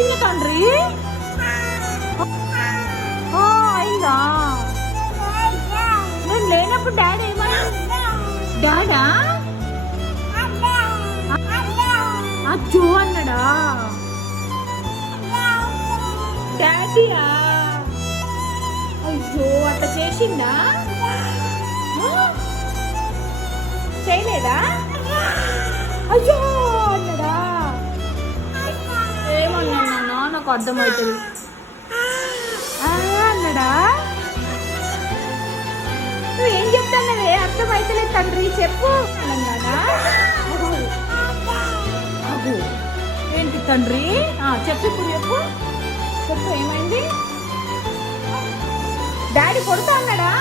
చిన్న తండ్రి అయిందా? నేను లేనప్పుడు డాడీ ఏమన్నా డాడా అజ్జో అన్నాడా? డాడీయా? అయ్యో అట్లా చేసిందా? చేయలేదా? అయ్యో అన్నాడా? ఏమన్నా నాకు అర్థమవుతుంది అన్నాడా? నువ్వు ఏం చెప్తానవే? అర్థమవుతలేదు తండ్రి, చెప్పు అన్నాడా? ఏంటి తండ్రి? చెప్పు, ఇప్పుడు చెప్పు చెప్పు ఏమైంది? డాడీ కొడుతా అన్నాడా?